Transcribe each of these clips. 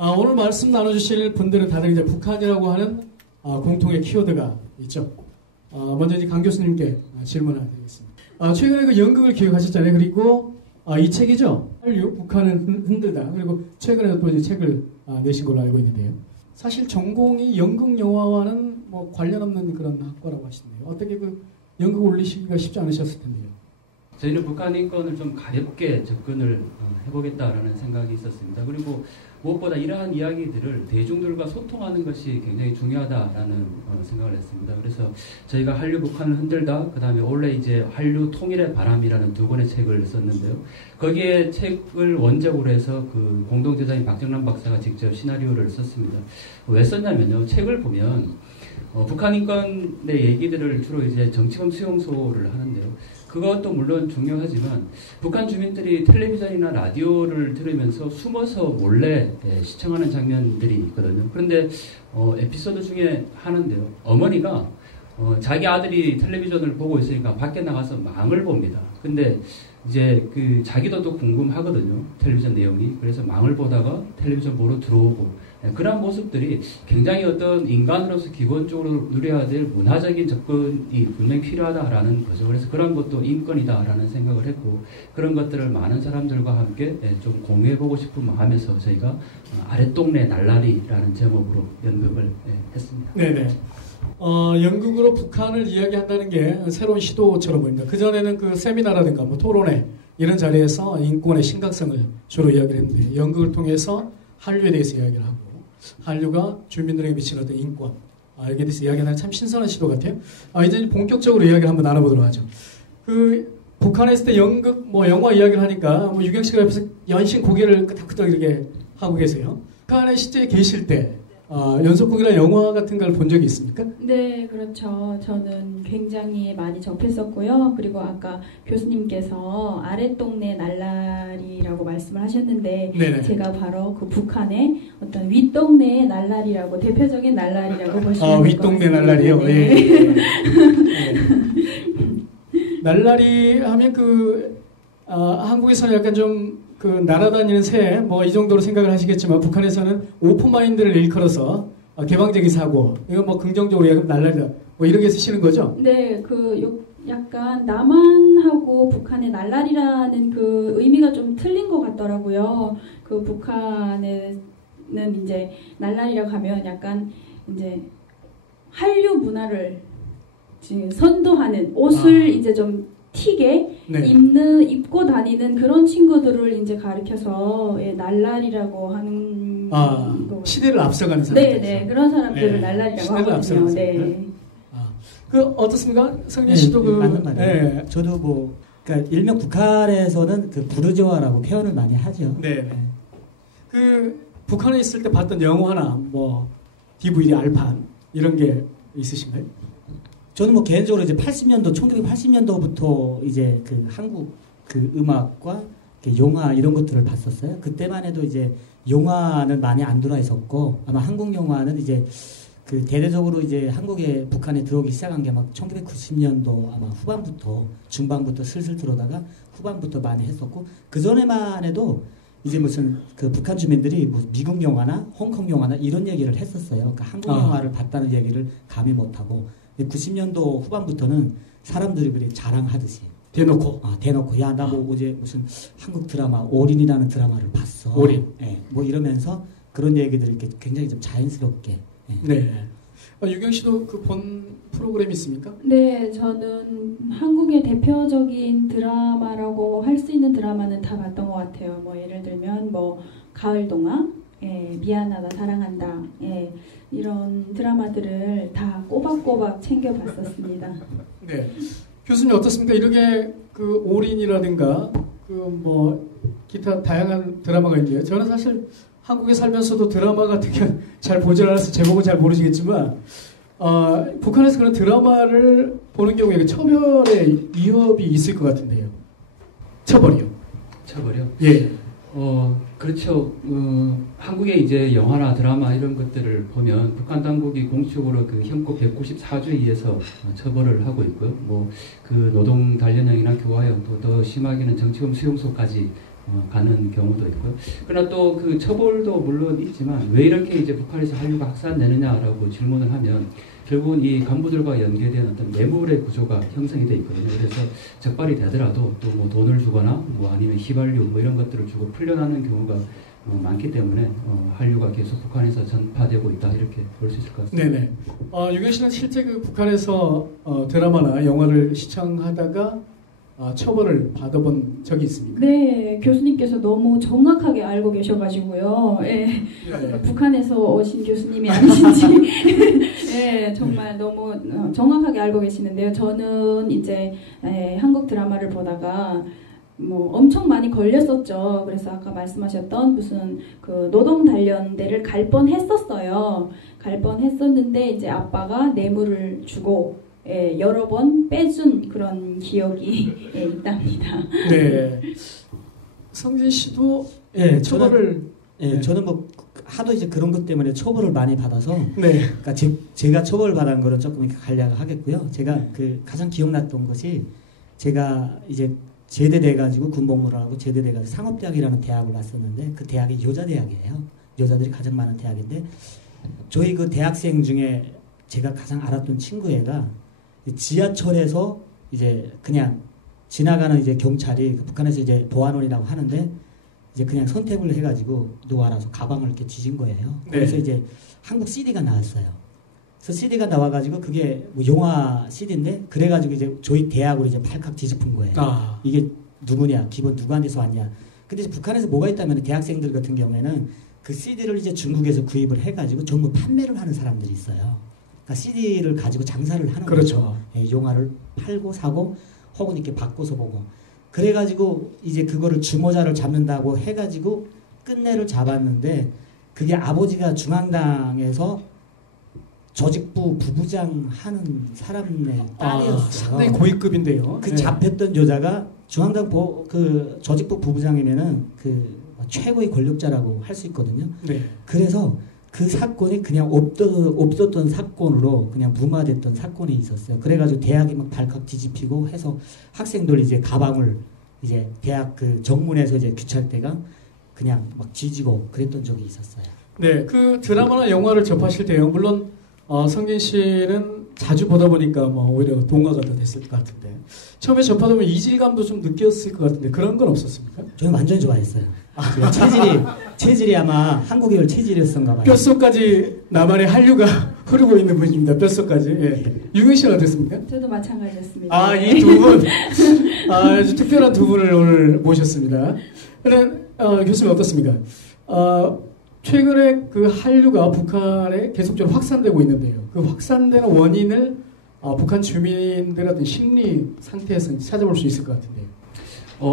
오늘 말씀 나눠주실 분들은 다들 이제 북한이라고 하는 공통의 키워드가 있죠. 먼저 이제 강 교수님께 질문을 드리겠습니다. 최근에 그 연극을 기획하셨잖아요. 그리고 이 책이죠. 북한을 흔들다. 그리고 최근에 또 이제 책을 내신 걸로 알고 있는데요. 사실 전공이 연극 영화와는 뭐 관련 없는 그런 학과라고 하시네요. 어떻게 그 연극 올리시기가 쉽지 않으셨을 텐데요. 저희는 북한 인권을 좀 가볍게 접근을 해보겠다라는 생각이 있었습니다. 그리고 무엇보다 이러한 이야기들을 대중들과 소통하는 것이 굉장히 중요하다라는 생각을 했습니다. 그래서 저희가 한류 북한을 흔들다, 그 다음에 원래 이제 한류 통일의 바람이라는 두 권의 책을 썼는데요. 거기에 책을 원작으로 해서 그 공동저자인 박정남 박사가 직접 시나리오를 썼습니다. 왜 썼냐면요. 책을 보면 북한 인권의 얘기들을 주로 이제 정치범 수용소를 하는데요. 그것도 물론 중요하지만 북한 주민들이 텔레비전이나 라디오를 들으면서 숨어서 몰래 시청하는 장면들이 있거든요. 그런데 에피소드 중에 하나인데요. 어머니가 자기 아들이 텔레비전을 보고 있으니까 밖에 나가서 망을 봅니다. 근데 이제 그 자기도 또 궁금하거든요. 텔레비전 내용이. 그래서 망을 보다가 텔레비전 보러 들어오고 그런 모습들이 굉장히 어떤 인간으로서 기본적으로 누려야 될 문화적인 접근이 분명히 필요하다라는 거죠. 그래서 그런 것도 인권이다라는 생각을 했고 그런 것들을 많은 사람들과 함께 좀 공유해보고 싶은 마음에서 저희가 아랫동네 날라리라는 제목으로 연극을 했습니다. 네네. 연극으로 북한을 이야기한다는 게 새로운 시도처럼 보입니다. 그전에는 그 세미나라든가 뭐 토론회 이런 자리에서 인권의 심각성을 주로 이야기를 했는데 연극을 통해서 한류에 대해서 이야기를 하고 한류가 주민들에게 미치는 어떤 인권 여기에 대해서 이야기하는 참 신선한 시도 같아요. 이제 본격적으로 이야기를 한번 나눠보도록 하죠. 그 북한에 있을 때 연극 뭐 영화 이야기를 하니까 뭐 유경 씨가 옆에서 연신 고개를 끄덕끄덕 이렇게 하고 계세요. 북한에 실제 계실 때 연속극이나 영화 같은 걸 본 적이 있습니까? 네, 그렇죠. 저는 굉장히 많이 접했었고요. 그리고 아까 교수님께서 아랫동네 날라리라고 말씀을 하셨는데 네네. 제가 바로 그 북한의 어떤 윗동네 날라리라고 대표적인 날라리라고 보시면 될 것 같습니다. 윗동네 날라리요? 네. 예. 네. 날라리 하면 한국에서는 약간 좀 그 날아다니는 새 뭐 이 정도로 생각을 하시겠지만 북한에서는 오픈마인드를 일컬어서 개방적인 사고 이거 뭐 긍정적으로 약간 날라리다 뭐 이렇게 쓰시는 거죠? 네, 약간 남한하고 북한의 날라리라는 그 의미가 좀 틀린 것 같더라고요. 그 북한에는 이제 날라리라고 하면 약간 이제 한류 문화를 지금 선도하는 옷을 이제 좀 튀게 네. 입고 다니는 그런 친구들을 이제 가리켜서 날라리라고 하는 시대를 앞서가는 사람들. 네, 그런 사람들을 날라리라고 하거든요. 네. 어떻습니까, 성진 씨도 맞는 말이에요. 저도 그러니까 일명 북한에서는 그 부르주아라고 표현을 많이 하죠. 네. 그 북한에 있을 때 봤던 영화나 뭐 DVD 알판 이런 게 있으신가요? 저는 뭐 개인적으로 이제 1980년도부터 이제 그 한국 그 음악과 영화 이런 것들을 봤었어요. 그때만 해도 이제 영화는 많이 안 들어와 있었고 아마 한국 영화는 이제 그 대대적으로 이제 한국에 북한에 들어오기 시작한 게 막 1990년도 아마 후반부터 중반부터 슬슬 들어오다가 후반부터 많이 했었고 그 전에만 해도 이제 무슨 그 북한 주민들이 뭐 미국 영화나 홍콩 영화나 이런 얘기를 했었어요. 그러니까 한국 영화를 봤다는 얘기를 감히 못하고 90년도 후반부터는 사람들이 그래 자랑하듯이 대놓고 야 나 뭐 어제 무슨 한국 드라마 올인이라는 드라마를 봤어. 올인. 뭐 이러면서 그런 얘기들을 이렇게 굉장히 좀 자연스럽게. 네. 유경 씨도 그 본 프로그램이 있습니까? 네, 저는 한국의 대표적인 드라마라고 할 수 있는 드라마는 다 봤던 것 같아요. 뭐 예를 들면 뭐 가을 동화, 미안하다 사랑한다, 이런 드라마들을 다 꼬박꼬박 챙겨봤었습니다. 네. 교수님 어떻습니까? 이렇게 그 올인이라든가 그 뭐 기타 다양한 드라마가 있는데요. 저는 사실 한국에 살면서도 드라마 같은 게 잘 보질 않아서 제목은 잘 모르시겠지만 북한에서 그런 드라마를 보는 경우에 처벌의 위협이 있을 것 같은데요. 처벌이요? 처벌이요? 예. 그렇죠. 한국의 이제 영화나 드라마 이런 것들을 보면 북한 당국이 공식적으로 그 형법 194조에 의해서 처벌을 하고 있고요. 뭐 그 노동 단련형이나 교화형 또 더 심하게는 정치범 수용소까지 가는 경우도 있고요. 그러나 또 그 처벌도 물론 있지만 왜 이렇게 이제 북한에서 한류가 확산되느냐라고 질문을 하면 결국은 이 간부들과 연계된 어떤 뇌물의 구조가 형성이 돼 있거든요. 그래서 적발이 되더라도 또 뭐 돈을 주거나 뭐 아니면 휘발유 뭐 이런 것들을 주고 풀려나는 경우가 많기 때문에 한류가 계속 북한에서 전파되고 있다 이렇게 볼 수 있을 것 같습니다. 네네. 유경 씨는 실제 그 북한에서 드라마나 영화를 시청하다가 처벌을 받아본 적이 있습니까? 네, 교수님께서 너무 정확하게 알고 계셔가지고요. 예. 네. 북한에서 오신 교수님이 아니신지 예, 정말 너무 정확하게 알고 계시는데요. 저는 이제 한국 드라마를 보다가 뭐 엄청 많이 걸렸었죠. 그래서 아까 말씀하셨던 무슨 그 노동 단련대를 갈 뻔했었어요. 갈 뻔했었는데 이제 아빠가 뇌물을 주고 여러 번 빼준 그런 기억이 있답니다. 네. 성진 씨도 처벌을 저는 뭐 하도 이제 그런 것 때문에 처벌을 많이 받아서 네. 그러니까 제가 처벌 받은 거는 조금 이렇게 간략을 하겠고요. 제가 그 가장 기억났던 것이 제가 이제 제대돼 가지고 군복무를 하고 제대돼 가지고 상업대학이라는 대학을 왔었는데 그 대학이 여자대학이에요. 여자들이 가장 많은 대학인데 저희 그 대학생 중에 제가 가장 알았던 친구애가 지하철에서 이제 그냥 지나가는 이제 경찰이 북한에서 이제 보안원이라고 하는데 이제 그냥 선택을 해가지고 놓아라서 가방을 이렇게 뒤진 거예요. 그래서 이제 한국 CD가 나왔어요. 그래서 CD가 나와가지고 그게 뭐 영화 CD인데 그래가지고 이제 저희 대학으로 이제 팔칵 뒤집은 거예요. 이게 누구냐, 기본 누구한테서 왔냐. 근데 이제 북한에서 뭐가 있다면 대학생들 같은 경우에는 그 CD를 이제 중국에서 구입을 해가지고 전부 판매를 하는 사람들이 있어요. 그러니까 CD를 가지고 장사를 하는 그렇죠. 거죠. 영화를 팔고 사고 혹은 이렇게 바꿔서 보고. 그래가지고 이제 그거를 주모자를 잡는다고 해가지고 끝내를 잡았는데 그게 아버지가 중앙당에서 조직부 부부장 하는 사람의 딸이었어요. 상당히 고위급인데요. 그 잡혔던 여자가 중앙당 그 조직부 부부장이면은 그 최고의 권력자라고 할 수 있거든요. 네. 그래서 그 사건이 그냥 없었던 사건으로 그냥 무마됐던 사건이 있었어요. 그래가지고 대학이 막 발칵 뒤집히고 해서 학생들 이제 가방을 이제 대학 그 정문에서 이제 규찰 때가 그냥 막 뒤지고 그랬던 적이 있었어요. 네, 그 드라마나 영화를 접하실 때요. 물론 성진 씨는 자주 보다 보니까 뭐 오히려 동화가 더 됐을 것 같은데 처음에 접하다 보면 이질감도 좀 느꼈을 것 같은데 그런 건 없었습니까? 저는 완전히 좋아했어요. 체질이 아마 한국의 체질이었던가 봐요. 뼛속까지 나만의 한류가 흐르고 있는 분입니다. 뼛속까지. 예. 유경 씨는 어땠습니까? 저도 마찬가지였습니다. 이 두 분, 아주 특별한 두 분을 오늘 모셨습니다. 그럼 교수님 어떻습니까? 최근에 그 한류가 북한에 계속적으로 확산되고 있는데요. 그 확산되는 원인을 북한 주민들의 어떤 심리 상태에서 찾아볼 수 있을 것 같은데요.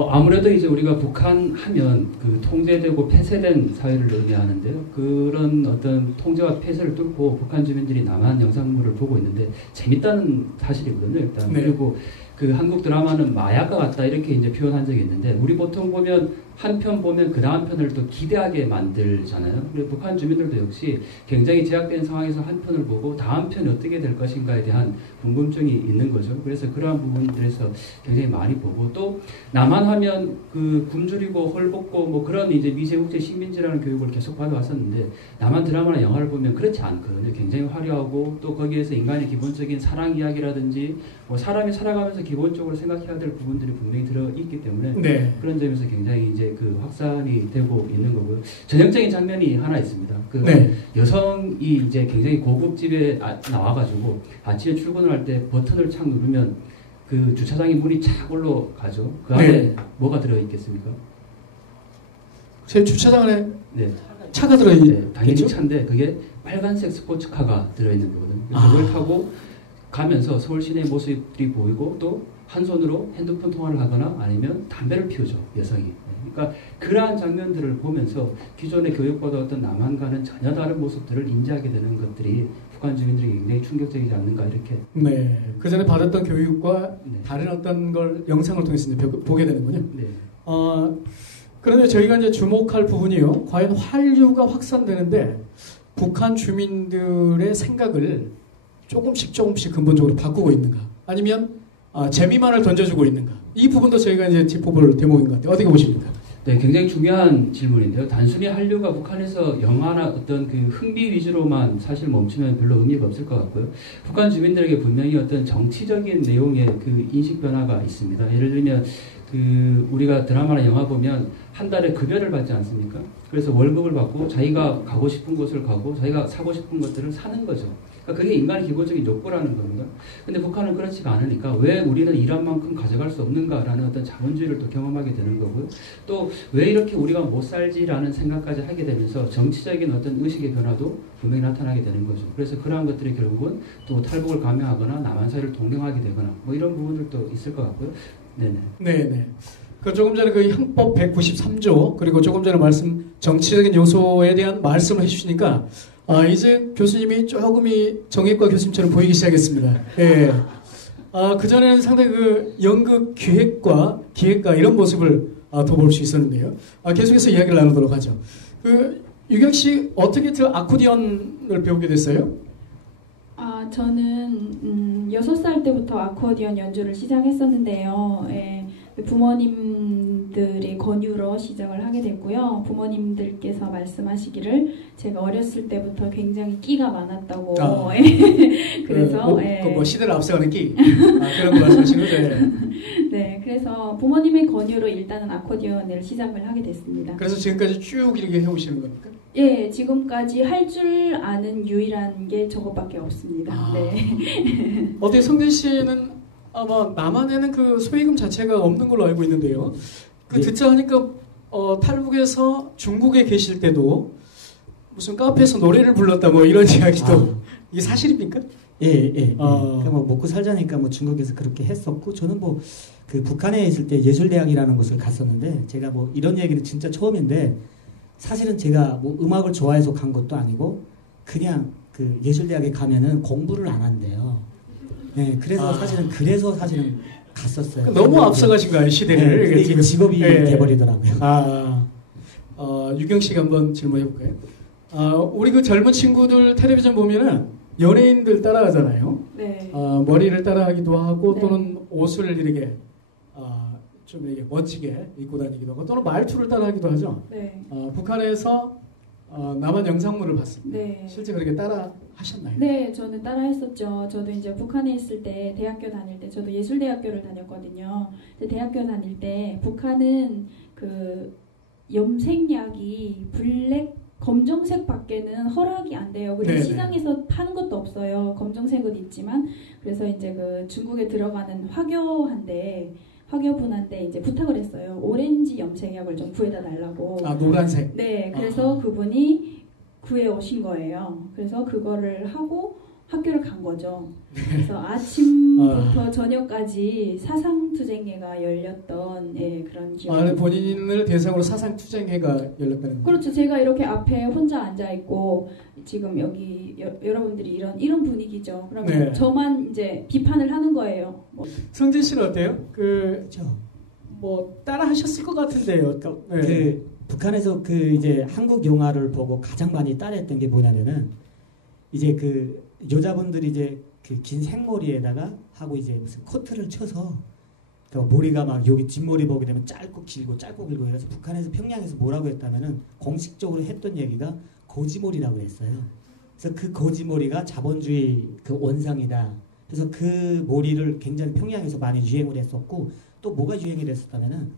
아무래도 이제 우리가 북한 하면 그 통제되고 폐쇄된 사회를 의미하는데요. 그런 어떤 통제와 폐쇄를 뚫고 북한 주민들이 남한 영상물을 보고 있는데 재밌다는 사실이거든요. 일단 네. 그리고 그 한국 드라마는 마약과 같다 이렇게 이제 표현한 적이 있는데 우리 보통 보면 한 편 보면 그 다음 편을 또 기대하게 만들잖아요. 그리고 북한 주민들도 역시 굉장히 제약된 상황에서 한 편을 보고 다음 편이 어떻게 될 것인가에 대한 궁금증이 있는 거죠. 그래서 그러한 부분들에서 굉장히 많이 보고 또 남한 하면 그 굶주리고 헐벗고 뭐 그런 이제 미제국제 식민지라는 교육을 계속 받아왔었는데 남한 드라마나 영화를 보면 그렇지 않거든요. 굉장히 화려하고 또 거기에서 인간의 기본적인 사랑 이야기라든지 뭐 사람이 살아가면서 기본적으로 생각해야 될 부분들이 분명히 들어있기 때문에 네. 그런 점에서 굉장히 이제 그 확산이 되고 있는 거고요. 전형적인 장면이 하나 있습니다. 그 네. 여성이 이제 굉장히 고급 집에 나와가지고 아침에 출근을 할 때 버튼을 착 누르면 그 주차장의 문이 착 올라가죠. 그 안에 네. 뭐가 들어있겠습니까? 제 주차장 안에 네. 차가 들어있죠? 네, 당연히 차인데 그게 빨간색 스포츠카가 들어있는 거거든요. 그걸 타고 가면서 서울 시내의 모습들이 보이고 또 한 손으로 핸드폰 통화를 하거나 아니면 담배를 피우죠, 여성이. 그러니까 그러한 장면들을 보면서 기존의 교육받아왔던 남한과는 전혀 다른 모습들을 인지하게 되는 것들이 북한 주민들이 굉장히 충격적이지 않는가 이렇게. 네, 그 전에 받았던 교육과 네. 다른 어떤 걸 영상을 통해서 이제 보게 되는군요. 네. 그런데 저희가 이제 주목할 부분이요. 과연 한류가 확산되는데 북한 주민들의 생각을 조금씩 근본적으로 바꾸고 있는가? 아니면 재미만을 던져주고 있는가? 이 부분도 저희가 이제 짚어볼 대목인 것 같아요. 어떻게 보십니까? 네, 굉장히 중요한 질문인데요. 단순히 한류가 북한에서 영화나 어떤 그 흥미 위주로만 사실 멈추면 별로 의미가 없을 것 같고요. 북한 주민들에게 분명히 어떤 정치적인 내용의 그 인식 변화가 있습니다. 예를 들면 그 우리가 드라마나 영화 보면 한 달에 급여를 받지 않습니까? 그래서 월급을 받고 자기가 가고 싶은 곳을 가고 자기가 사고 싶은 것들을 사는 거죠. 그러니까 그게 인간의 기본적인 욕구라는 겁니다. 근데 북한은 그렇지가 않으니까 왜 우리는 일한 만큼 가져갈 수 없는가라는 어떤 자본주의를 또 경험하게 되는 거고요. 또 왜 이렇게 우리가 못 살지라는 생각까지 하게 되면서 정치적인 어떤 의식의 변화도 분명히 나타나게 되는 거죠. 그래서 그러한 것들이 결국은 또 탈북을 감행하거나 남한 사회를 동경하게 되거나 뭐 이런 부분들도 있을 것 같고요. 네네. 네네. 그 조금 전에 그 형법 193조 그리고 조금 전에 말씀 정치적인 요소에 대한 말씀을 해주시니까 이제 교수님이 조금이 정예과 교수님처럼 보이기 시작했습니다. 예. 그 전에는 상당히 그 연극 기획가 이런 모습을 더 볼 수 있었는데요. 계속해서 이야기를 나누도록 하죠. 그 유경 씨 어떻게 아코디언을 배우게 됐어요? 저는 6살 때부터 아코디언 연주를 시작했었는데요. 예, 부모님들의 권유로 시작을 하게 됐고요. 부모님들께서 말씀하시기를 제가 어렸을 때부터 굉장히 끼가 많았다고. 그래서 뭐 시대를 앞서가는 끼 그런 거 말씀하시는 거죠. 네, 그래서 부모님의 권유로 일단은 아코디언을 시작을 하게 됐습니다. 그래서 지금까지 쭉 이렇게 해오시는 겁니까? 예, 지금까지 할 줄 아는 유일한 게 저것밖에 없습니다. 네. 어떻게 성진 씨는 아마 남한에는 그 소위금 자체가 없는 걸로 알고 있는데요. 그 듣자 하니까 탈북에서 중국에 계실 때도 무슨 카페에서 노래를 불렀다 뭐 이런 이야기도 이게 사실입니까? 예. 그러니까 뭐 먹고 살자니까 뭐 중국에서 그렇게 했었고 저는 뭐 그 북한에 있을 때 예술대학이라는 곳을 갔었는데 제가 뭐 이런 얘기는 진짜 처음인데 사실은 제가 뭐 음악을 좋아해서 간 것도 아니고 그냥 그 예술대학에 가면은 공부를 안 한대요. 네, 그래서 사실은 갔었어요. 너무 앞서가신 거예요 시대를. 네, 이게 직업이 돼버리더라고요. 유경 씨가 한번 질문해 볼까요? 우리 그 젊은 친구들 텔레비전 보면은 연예인들 따라하잖아요. 네. 머리를 따라하기도 하고 네. 또는 옷을 이렇게 좀 이렇게 멋지게 입고 다니기도 하고 또는 말투를 따라하기도 하죠. 네. 북한에서 남한 영상물을 봤습니다. 네. 실제 그렇게 따라 하셨나요? 네, 저는 따라 했었죠. 저도 이제 북한에 있을 때 대학교 다닐 때 저도 예술대학교를 다녔거든요. 근데 대학교 다닐 때 북한은 그 염색약이 검정색 밖에는 허락이 안 돼요. 그리고 시장에서 파는 것도 없어요. 검정색은 있지만 그래서 이제 그 중국에 들어가는 화교분한테 이제 부탁을 했어요. 오렌지 염색약을 좀 구해다 달라고. 노란색. 네, 그래서 그분이 구해 오신 거예요. 그래서 그거를 하고 학교를 간 거죠. 그래서 아침부터 저녁까지 사상투쟁회가 열렸던 그런 기억. 본인을 대상으로 사상투쟁회가 열렸다는 거예요? 그렇죠. 제가 이렇게 앞에 혼자 앉아 있고 지금 여기 여러분들이 이런 분위기죠. 그러면 저만 이제 비판을 하는 거예요. 성진 씨는 어때요? 뭐 따라 하셨을 것 같은데요. 그 북한에서 그 이제 한국 영화를 보고 가장 많이 따라했던 게 뭐냐면은 이제 그 여자분들이 이제 그 긴 생머리에다가 하고 이제 무슨 코트를 쳐서 그러니까 머리가 막 여기 뒷머리 보게 되면 짧고 길고 그래서 북한에서 평양에서 뭐라고 했다면은 공식적으로 했던 얘기가 거지머리라고 했어요. 그래서 그 거지머리가 자본주의 그 원상이다. 그래서 그 머리를 굉장히 평양에서 많이 유행을 했었고 또 뭐가 유행을 했었다면은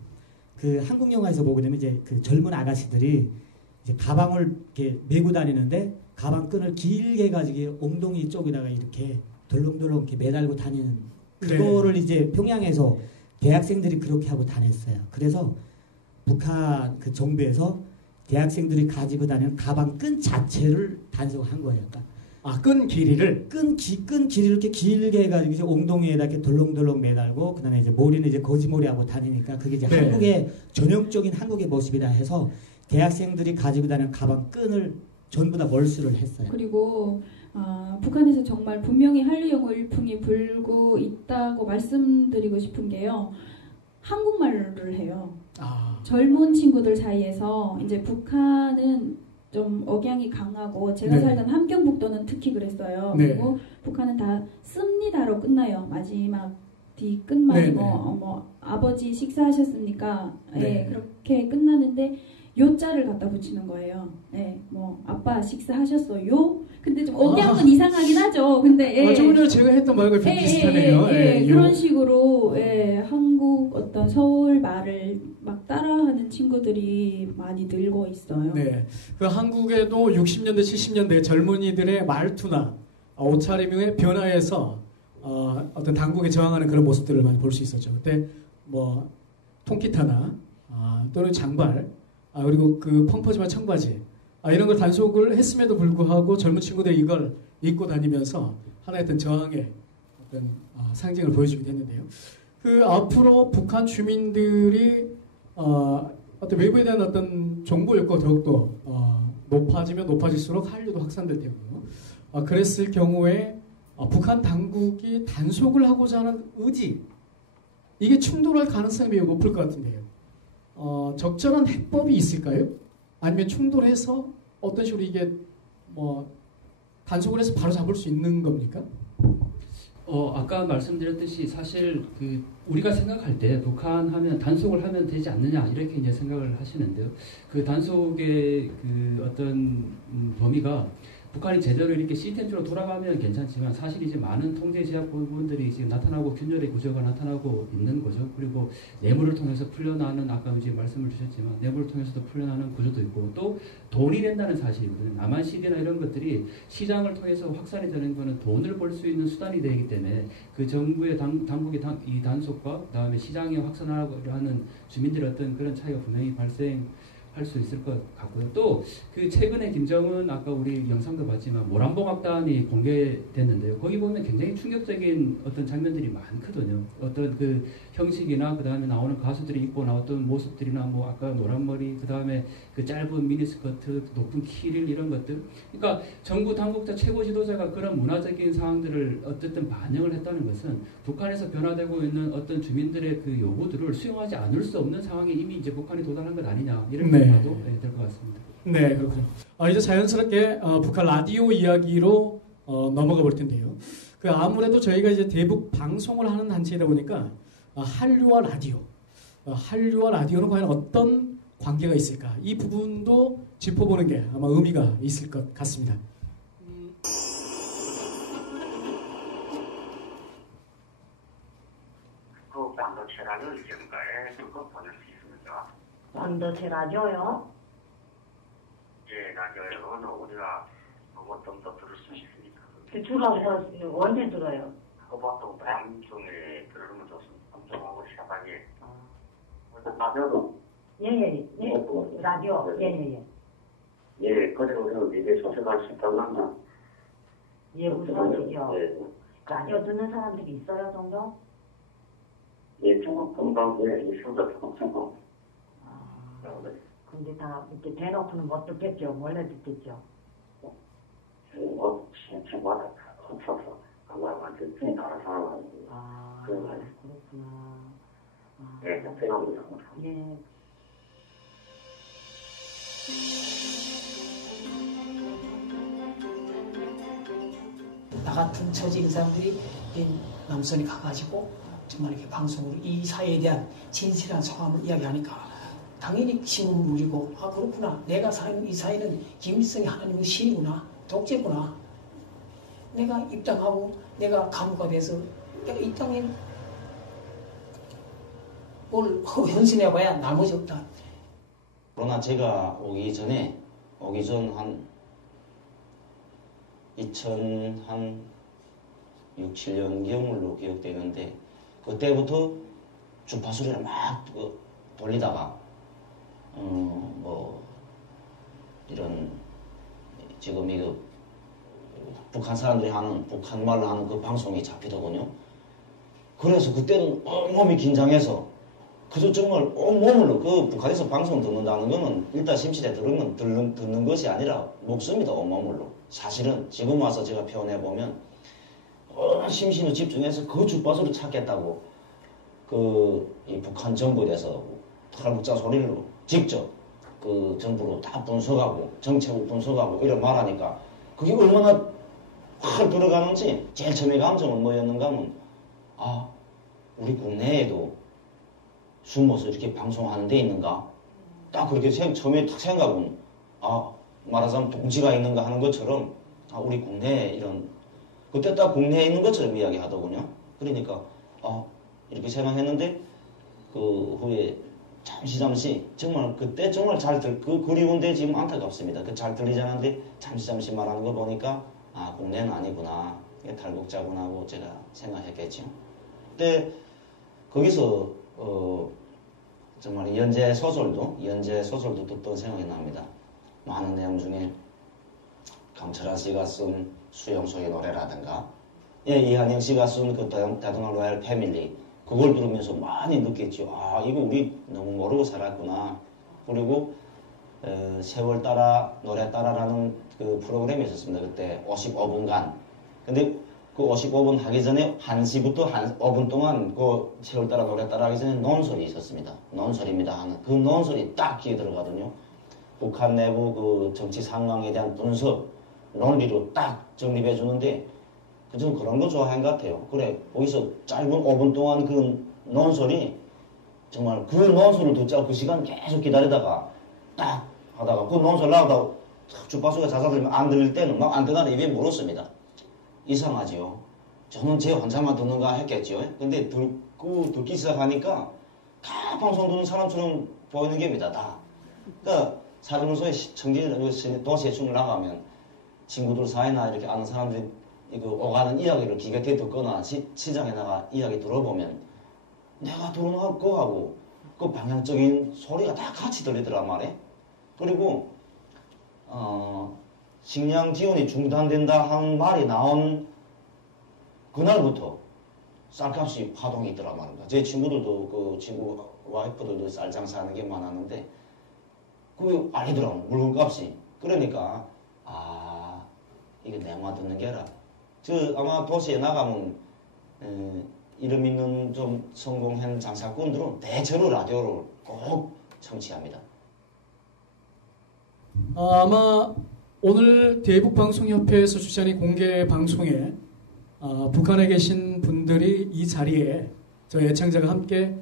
그 한국 영화에서 보게 되면 이제 그 젊은 아가씨들이 이제 가방을 이렇게 메고 다니는데 가방 끈을 길게 해가지고 엉덩이 쪽에다가 이렇게 덜렁덜렁 이렇게 매달고 다니는 그거를 이제 평양에서 대학생들이 그렇게 하고 다녔어요. 그래서 북한 그 정부에서 대학생들이 가지고 다니는 가방 끈 자체를 단속한 거예요. 끈 길이를? 끈 길이를 이렇게 길게 해가지고 이제 엉덩이에다 이렇게 덜렁덜렁 매달고 그다음에 이제 머리는 이제 거지머리하고 다니니까 그게 이제 한국의 전형적인 한국의 모습이다 해서 대학생들이 가지고 다니는 가방 끈을 전부 다 몰수를 했어요. 그리고 북한에서 정말 분명히 한류 영어 일풍이 불고 있다고 말씀드리고 싶은 게요. 한국말을 해요. 젊은 친구들 사이에서 이제 북한은 좀 억양이 강하고 제가 살던 함경북도는 특히 그랬어요. 그리고 북한은 다 씁니다로 끝나요. 마지막 뒤 끝말이 네네. 뭐 아버지 식사하셨습니까? 네. 예, 그렇게 끝나는데 요자를 갖다 붙이는 거예요. 예, 뭐 아빠 식사하셨어요? 근데 좀 억양은 이상하긴 하죠. 근데 예. 조금 전에 제가 했던 말과 비슷하네요. 그런 식으로 한국 어떤 서울 말을 막 따라하는 친구들이 많이 늘고 있어요. 네, 그 한국에도 60년대, 70년대 젊은이들의 말투나 옷차림의 변화에서 어떤 당국에 저항하는 그런 모습들을 많이 볼 수 있었죠. 그때 뭐 통기타나 또는 장발 그리고 그 펑퍼짐한 청바지 이런 걸 단속을 했음에도 불구하고 젊은 친구들이 이걸 입고 다니면서 하나의 어떤 저항의 어떤 상징을 보여주기도 했는데요. 그 앞으로 북한 주민들이 어떤 외부에 대한 어떤 정보 욕구가 더욱더 높아지면 높아질수록 한류도 확산될 테고요. 그랬을 경우에 북한 당국이 단속을 하고자 하는 의지 이게 충돌할 가능성이 매우 높을 것 같은데요. 적절한 해법이 있을까요? 아니면 충돌해서 어떤 식으로 이게 뭐 단속을 해서 바로 잡을 수 있는 겁니까? 아까 말씀드렸듯이 사실 그 우리가 생각할 때 북한 하면 단속을 하면 되지 않느냐 이렇게 이제 생각을 하시는데요. 그 단속의 그 어떤 범위가 북한이 제대로 이렇게 시스템적으로 돌아가면 괜찮지만 사실 이제 많은 통제 제약 부분들이 지금 나타나고 균열의 구조가 나타나고 있는 거죠. 그리고 뇌물을 통해서 풀려나는 아까 이제 말씀을 주셨지만 뇌물을 통해서도 풀려나는 구조도 있고 또 돈이 된다는 사실이거든요. 남한 CD나 이런 것들이 시장을 통해서 확산이 되는 거는 돈을 벌 수 있는 수단이 되기 때문에 그 정부의 당국의 이 단속과 그다음에 시장에 확산하려고 하는 주민들의 어떤 그런 차이가 분명히 발생할 수 있을 것 같고요. 또 그 최근에 김정은 아까 우리 영상도 봤지만 모란봉악단이 공개됐는데요. 거기 보면 굉장히 충격적인 어떤 장면들이 많거든요. 어떤 그 형식이나 그 다음에 나오는 가수들이 입고 나왔던 모습들이나 뭐 아까 노란머리 그 다음에 그 짧은 미니스커트 높은 키릴 이런 것들. 그러니까 정부 당국자 최고 지도자가 그런 문화적인 상황들을 어쨌든 반영을 했다는 것은 북한에서 변화되고 있는 어떤 주민들의 그 요구들을 수용하지 않을 수 없는 상황에 이미 이제 북한이 도달한 것 아니냐 이렇게 봐도 될 것 같습니다. 네, 그렇군요. 이제 자연스럽게 북한 라디오 이야기로 넘어가 볼 텐데요. 그 아무래도 저희가 이제 대북 방송을 하는 단체이다 보니까 한류와 라디오, 한류와 라디오는 과연 어떤 관계가 있을까? 이 부분도 짚어보는 게 아마 의미가 있을 것 같습니다. 그 반도체 라디오 일정가에 그거 보낼 수 있습니다. 반도체 라디오요? 예, 라디오에는 우리가 그거 좀 더 들을 수 있습니다. 그 주로 언제 들어요? 그것도 밤중에 들으면 좋습니다. 밤중하고 시작하게. 라디오도 예예예. 라디오. 예예예. 예, 그리고 이게 소식할 수 있다면 예, 무슨 소식이요? 예, 라디오 듣는 사람들이 있어요, 종종? 예, 중국 건강에 있습니다. 중국. 근데 다 이렇게 대놓고는 못 듣겠죠. 몰래 듣겠죠. 신청마다 합쳐서 아마 완전 다른 상황을. 그렇구나. 예, 생각합니다. 예. 나 같은 처지인 사람들이 남선이 가가지고 정말 이렇게 방송으로 이 사회에 대한 진실한 소감을 이야기하니까 당연히 신음을 울리고 그렇구나. 내가 사는 이 사회는 김일성이 하나님의 신이구나. 독재구나. 내가 입당하고 내가 간부가 돼서 내가 이 땅에 뭘 헌신해봐야 나머지 없다. 그러나 제가 오기 전 한 2006, 7년경으로 기억되는데 그때부터 주파수를 막 돌리다가 뭐 이런 지금 이거 북한 사람들이 하는 북한말로 하는 그 방송이 잡히더군요. 그래서 그때는 온몸이 긴장해서 그저 정말 온몸으로 그 북한에서 방송 듣는다는 거는 일단 심실에 듣는 것이 아니라 목숨이다. 온몸으로. 사실은 지금 와서 제가 표현해보면 심신을 집중해서 그 주파수를 찾겠다고 이 북한 정부에 대해서 탈북자 소리로 직접 그 정부로 다 분석하고 정책을 분석하고 이런 말하니까 그게 얼마나 확 들어가는지 제일 처음에 감정은 뭐였는가 하면 우리 국내에도 숨어서 이렇게 방송하는 데 있는가? 딱 그렇게 처음에 딱 생각은 말하자면 동지가 있는가 하는 것처럼 우리 국내에 이런 그때 딱 국내에 있는 것처럼 이야기하더군요. 그러니까 이렇게 생각했는데 그 후에 잠시 정말 그때 정말 그 그리운데 지금 안타깝습니다. 그 잘 들리지 않았는데 잠시 말하는 거 보니까 국내는 아니구나. 이게 탈북자구나 하고 제가 생각했겠죠. 그때 거기서 정말 연재 소설도 듣던 생각이 납니다. 많은 내용 중에 강철아 씨가 쓴 수영소의 노래라든가 이한영 씨가 쓴 그 대동강 로얄 패밀리 그걸 들으면서 많이 느꼈죠. 이거 우리 너무 모르고 살았구나. 그리고 세월 따라 노래 따라라는 그 프로그램이 있었습니다. 그때 55분간. 근데 그 55분 하기 전에 1시부터 5분 동안 그 세월 따라 노래 따라 하기 전에 논설이 있었습니다. 논설입니다 하는 그 논설이 딱 귀에 들어가거든요. 북한 내부 그 정치 상황에 대한 분석 논리로 딱 정립해 주는데 좀 그런 거 좋아한 것 같아요. 그래 거기서 짧은 5분 동안 그 논설이 정말 그 논설을 듣자고 그 시간 계속 기다리다가 딱 하다가 그 논설 나오다가 주파수가 자자들면 안 들릴 때는 막 안 되다는 입에 물었습니다. 이상하지요. 저는 제 혼자만 듣는가 했겠지요. 근데 듣기 시작하니까 다 방송 듣는 사람처럼 보이는 겁니다. 다. 그러니까 사람으로서의 도시에 춤을 나가면 친구들 사이나 이렇게 아는 사람들이 이거 오가는 이야기를 귀 곁에 듣거나 시장에 나가 이야기 들어보면 내가 들은 거하고 그 방향적인 소리가 다 같이 들리더란 말이에요. 그리고 식량 지원이 중단된다 하는 말이 나온 그날부터 쌀값이 파동이 있더란 말입니다. 제 친구들도 그 친구 와이프들도 쌀 장사하는 게 많았는데 그 알리더라고 물건값이. 그러니까 이게 내 말 듣는 게라. 아마 도시에 나가면 이름 있는 좀 성공한 장사꾼들은 대체로 라디오를 꼭 청취합니다. 아마 오늘 대북방송협회에서 주최하는 공개 방송에 북한에 계신 분들이 이 자리에 저 애청자가 함께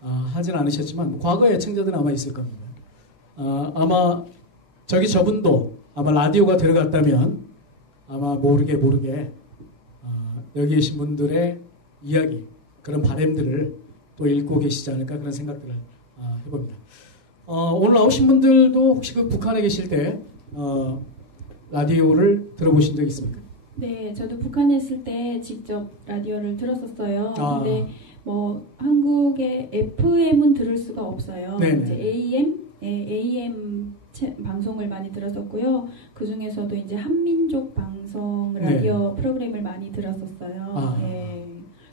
하진 않으셨지만 과거 애청자들은 아마 있을 겁니다. 아마 저분도 아마 라디오가 들어갔다면 아마 모르게 여기 계신 분들의 이야기 그런 바람들을 또 읽고 계시지 않을까 그런 생각들을 해봅니다. 오늘 나오신 분들도 혹시 그 북한에 계실 때 라디오를 들어보신 적 있습니까? 네, 저도 북한에 있을 때 직접 라디오를 들었었어요. 근데 뭐 한국의 FM은 들을 수가 없어요. 이제 AM 방송을 많이 들었었고요. 그 중에서도 이제 한민족 방송 라디오 프로그램을 많이 들었었어요.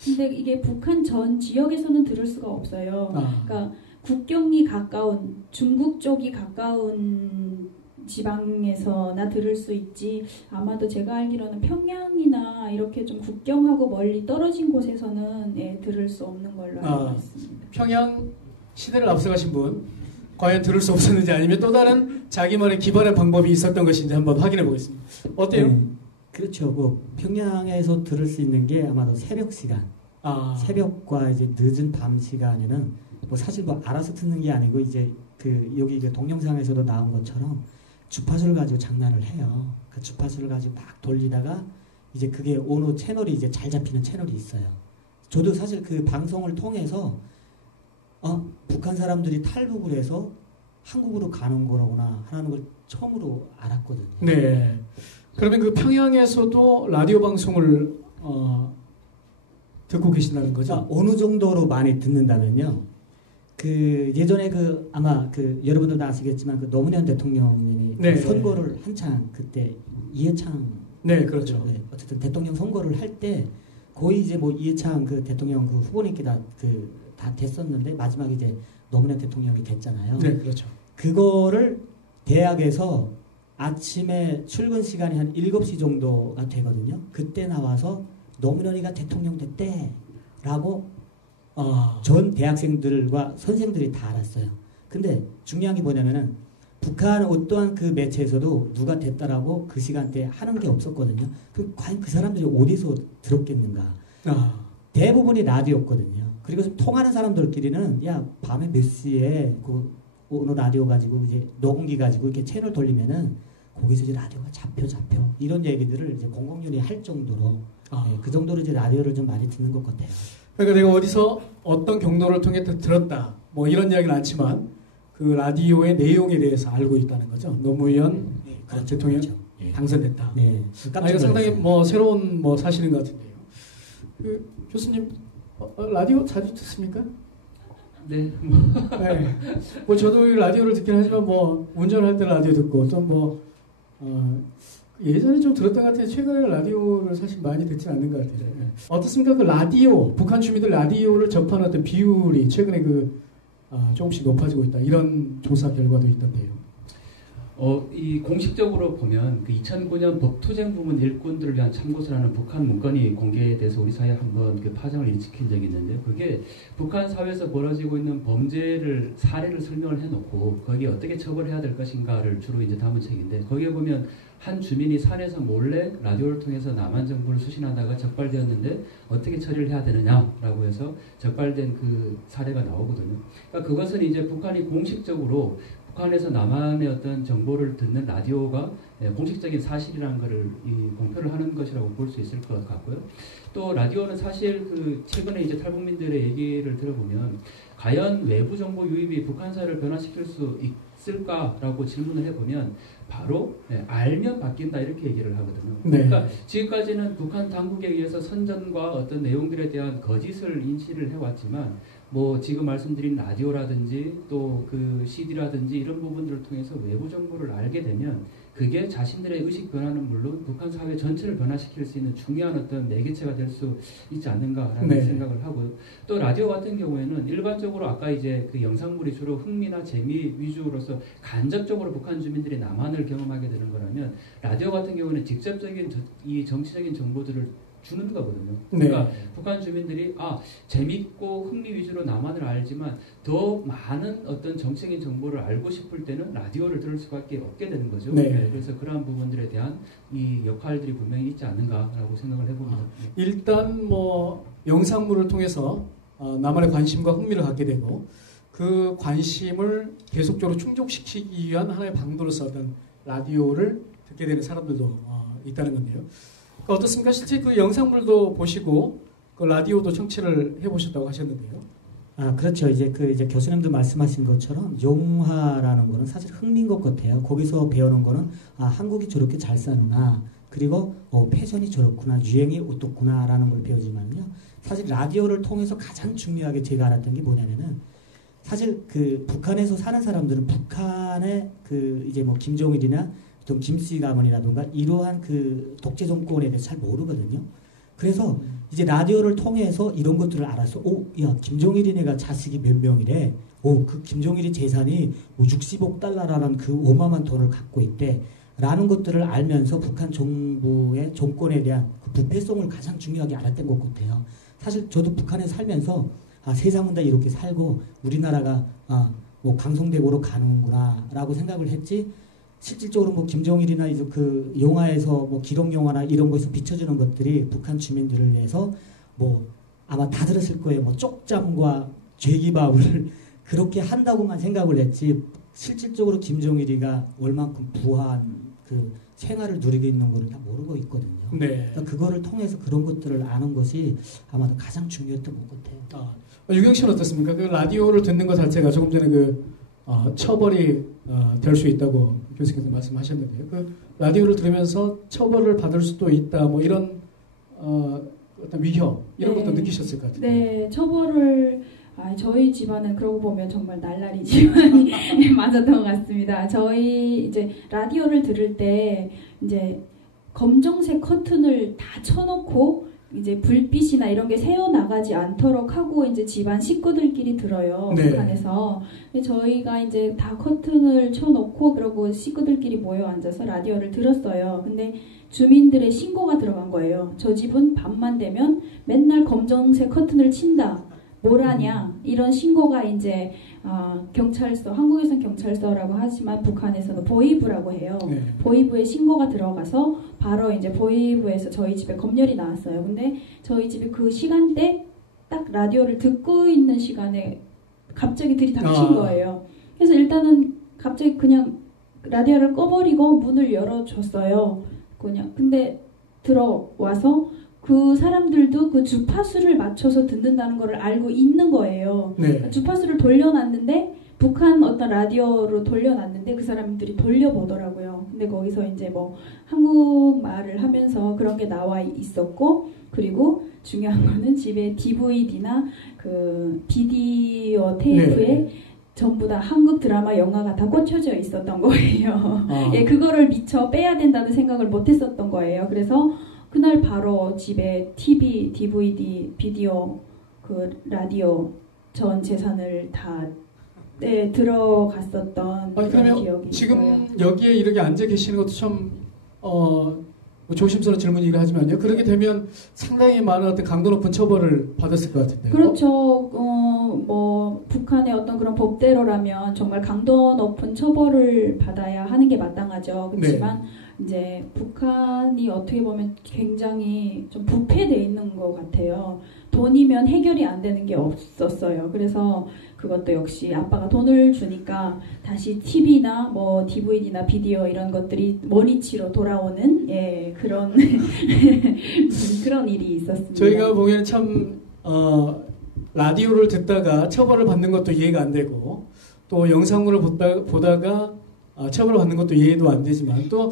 근데 이게 북한 전 지역에서는 들을 수가 없어요. 그러니까 국경이 가까운 중국 쪽이 가까운 지방에서나 들을 수 있지 아마도 제가 알기로는 평양이나 이렇게 좀 국경하고 멀리 떨어진 곳에서는 들을 수 없는 걸로 알고 있습니다. 평양 시대를 앞서가신 분 과연 들을 수 없었는지 아니면 또 다른 자기만의 기반의 방법이 있었던 것인지 한번 확인해 보겠습니다. 어때요? 그렇죠. 뭐 평양에서 들을 수 있는 게 아마도 새벽 시간, 새벽과 이제 늦은 밤 시간에는 뭐 사실 뭐 알아서 듣는 게 아니고 이제 그 여기 동영상에서도 나온 것처럼 주파수를 가지고 장난을 해요. 그 주파수를 가지고 막 돌리다가 이제 그게 어느 채널이 이제 잘 잡히는 채널이 있어요. 저도 사실 그 방송을 통해서 북한 사람들이 탈북을 해서 한국으로 가는 거라구나 하는 걸 처음으로 알았거든요. 네. 그러면 그 평양에서도 라디오 방송을 듣고 계신다는 거죠? 어느 정도로 많이 듣는다면요. 그 예전에 그 아마 그 여러분들도 아시겠지만 그 노무현 대통령님이 선거를 한창 그때 이해창 그렇죠. 어쨌든 대통령 선거를 할 때 거의 이제 뭐 이해창 그 대통령 그 후보님께 다 됐었는데 마지막에 이제 노무현 대통령이 됐잖아요. 네, 그렇죠. 그거를 대학에서 아침에 출근 시간이 한 7시 정도가 되거든요. 그때 나와서 노무현이가 대통령 됐대라고 전 대학생들과 선생들이 다 알았어요. 근데 중요한 게 뭐냐면은 북한 어떠한 그 매체에서도 누가 됐다라고 그 시간대에 하는 게 없었거든요. 그럼 과연 그 사람들이 어디서 들었겠는가? 대부분이 라디오였거든요. 그리고 통하는 사람들끼리는 야 밤에 몇 시에 그 오늘 라디오 가지고 이제 녹음기 가지고 이렇게 채널 돌리면은 거기서 이제 라디오가 잡혀 이런 얘기들을 이제 공공연히 할 정도로 그 정도로 이제 라디오를 좀 많이 듣는 것 같아요. 그러니까 내가 어디서 어떤 경로를 통해 들었다 뭐 이런 이야기는 않지만 그 라디오의 내용에 대해서 알고 있다는 거죠. 노무현 대통령 당선됐다. 네. 이거 상당히 뭐 새로운 뭐 사실인 것 같은데요. 그 교수님 라디오 자주 듣습니까? 네. 네. 뭐 저도 라디오를 듣긴 하지만 뭐 운전할 때 라디오 듣고 또 뭐 예전에 좀 들었던 것 같아요. 최근에 라디오를 사실 많이 듣진 않는 것 같아요. 네. 어떻습니까? 그 라디오 북한 주민들 라디오를 접하는 어떤 비율이 최근에 조금씩 높아지고 있다. 이런 조사 결과도 있던데요. 이 공식적으로 보면 그 2009년 법투쟁 부문 일꾼들을 위한 참고서라는 북한 문건이 공개돼서 우리 사회에 한번 그 파장을 일으킨 적이 있는데요. 그게 북한 사회에서 벌어지고 있는 범죄를 사례를 설명을 해놓고 거기에 어떻게 처벌해야 될 것인가를 주로 이제 담은 책인데 거기에 보면 한 주민이 산에서 몰래 라디오를 통해서 남한 정부를 수신하다가 적발되었는데 어떻게 처리를 해야 되느냐라고 해서 적발된 그 사례가 나오거든요. 그러니까 그것은 이제 북한이 공식적으로 북한에서 남한의 어떤 정보를 듣는 라디오가 공식적인 사실이라는 것을 공표를 하는 것이라고 볼 수 있을 것 같고요. 또 라디오는 사실 그 최근에 이제 탈북민들의 얘기를 들어보면 과연 외부 정보 유입이 북한 사회를 변화시킬 수 있을까라고 질문을 해보면 바로 알면 바뀐다 이렇게 얘기를 하거든요. 네. 그러니까 지금까지는 북한 당국에 의해서 선전과 어떤 내용들에 대한 거짓을 인식을 해왔지만 뭐 지금 말씀드린 라디오라든지 또 그 CD라든지 이런 부분들을 통해서 외부 정보를 알게 되면 그게 자신들의 의식 변화는 물론 북한 사회 전체를 변화시킬 수 있는 중요한 어떤 매개체가 될 수 있지 않는가라는 네. 생각을 하고요. 또 라디오 같은 경우에는 일반적으로 아까 이제 그 영상물이 주로 흥미나 재미 위주로서 간접적으로 북한 주민들이 남한을 경험하게 되는 거라면 라디오 같은 경우는 직접적인 이 정치적인 정보들을 주는 거거든요. 그러니까 네. 북한 주민들이 재밌고 흥미 위주로 남한을 알지만 더 많은 어떤 정치적인 정보를 알고 싶을 때는 라디오를 들을 수밖에 없게 되는 거죠. 네. 그래서 그러한 부분들에 대한 이 역할들이 분명히 있지 않는가라고 생각을 해봅니다. 일단 뭐 영상물을 통해서 나만의 관심과 흥미를 갖게 되고 그 관심을 계속적으로 충족시키기 위한 하나의 방도로서 어떤 라디오를 듣게 되는 사람들도 있다는 건데요. 어떻습니까? 실제 그 영상물도 보시고 그 라디오도 청취를 해보셨다고 하셨는데요. 그렇죠. 이제 교수님도 말씀하신 것처럼 영화라는 거는 사실 흥미인 것 같아요. 거기서 배우는 거는 한국이 저렇게 잘 사는구나. 그리고 패션이 저렇구나. 유행이 어떻구나라는 걸 배우지만요. 사실 라디오를 통해서 가장 중요하게 제가 알았던 게 뭐냐면은 사실 그 북한에서 사는 사람들은 북한의 그 이제 뭐 김정일이나 좀 김씨 가문이라든가 이러한 그 독재 정권에 대해서 잘 모르거든요. 그래서 이제 라디오를 통해서 이런 것들을 알아서 야 김정일이네가 자식이 몇 명이래. 그 김정일이 재산이 뭐 60억 달러라는 그 어마어마한 돈을 갖고 있대. 라는 것들을 알면서 북한 정부의 정권에 대한 그 부패성을 가장 중요하게 알았던 것 같아요. 사실 저도 북한에 살면서 세상은 다 이렇게 살고 우리나라가 뭐 강성대고로 가는구나라고 생각을 했지. 실질적으로 뭐 김정일이나 이제 그 영화에서 뭐 기록 영화나 이런 거에서 비춰주는 것들이 북한 주민들을 위해서 뭐 아마 다 들었을 거예요. 뭐 쪽잠과 죄기밥을 그렇게 한다고만 생각을 했지 실질적으로 김정일이가 얼만큼 부한 그 생활을 누리고 있는 거를 다 모르고 있거든요. 네. 그러니까 그거를 통해서 그런 것들을 아는 것이 아마도 가장 중요했던 것 같아요. 유경 씨는 어떻습니까? 그 라디오를 듣는 것 자체가 조금 전에 처벌이 될 수 있다고 교수님께서 말씀하셨는데요. 그 라디오를 들으면서 처벌을 받을 수도 있다. 뭐 이런 어떤 위협 이런 것도 느끼셨을 것 같아요. 네, 처벌을 저희 집안은 그러고 보면 정말 날라리 집안이 맞았던 것 같습니다. 저희 이제 라디오를 들을 때 이제 검정색 커튼을 다 쳐놓고 이제 불빛이나 이런 게 새어 나가지 않도록 하고 이제 집안 식구들끼리 들어요. 네. 북한에서. 근데 저희가 이제 다 커튼을 쳐놓고 그러고 식구들끼리 모여 앉아서 라디오를 들었어요. 근데 주민들의 신고가 들어간 거예요. 저 집은 밤만 되면 맨날 검정색 커튼을 친다. 뭘 하냐 이런 신고가 이제 경찰서, 한국에서는 경찰서라고 하지만 북한에서는 보이부라고 해요. 네. 보이부에 신고가 들어가서 바로 이제 보이부에서 저희 집에 검열이 나왔어요. 근데 저희 집이 그 시간대 딱 라디오를 듣고 있는 시간에 갑자기 들이닥친 거예요. 그래서 일단은 갑자기 그냥 라디오를 꺼버리고 문을 열어줬어요. 그냥 근데 들어와서 그 사람들도 그 주파수를 맞춰서 듣는다는 걸 알고 있는 거예요. 네. 주파수를 돌려놨는데 북한 어떤 라디오로 돌려놨는데 그 사람들이 돌려보더라고요. 근데 거기서 이제 뭐 한국말을 하면서 그런 게 나와 있었고, 그리고 중요한 거는 집에 DVD나 그 비디오 테이프에 네. 전부 다 한국 드라마, 영화가 다 꽂혀져 있었던 거예요. 예, 그거를 미처 빼야 된다는 생각을 못 했었던 거예요. 그래서 그날 바로 집에 TV, DVD, 비디오, 그 라디오 전 재산을 다 들어갔었던 아니, 그러면 기억이 지금 있어요. 여기에 이렇게 앉아 계시는 것도 참 뭐 조심스러운 질문이긴 하지만요. 그렇게 되면 상당히 많은 어떤 강도 높은 처벌을 받았을 것 같은데요. 그렇죠. 뭐 북한의 어떤 그런 법대로라면 정말 강도 높은 처벌을 받아야 하는 게 마땅하죠. 그렇지만 이제 북한이 어떻게 보면 굉장히 좀 부패돼 있는 것 같아요. 돈이면 해결이 안 되는 게 없었어요. 그래서 그것도 역시 아빠가 돈을 주니까 다시 TV나 뭐 DVD나 비디오 이런 것들이 원위치로 돌아오는 그런 그런 일이 있었습니다. 저희가 보기에는 참 라디오를 듣다가 처벌을 받는 것도 이해가 안 되고, 또 영상물을 보다가 처벌을 받는 것도 이해도 안 되지만, 또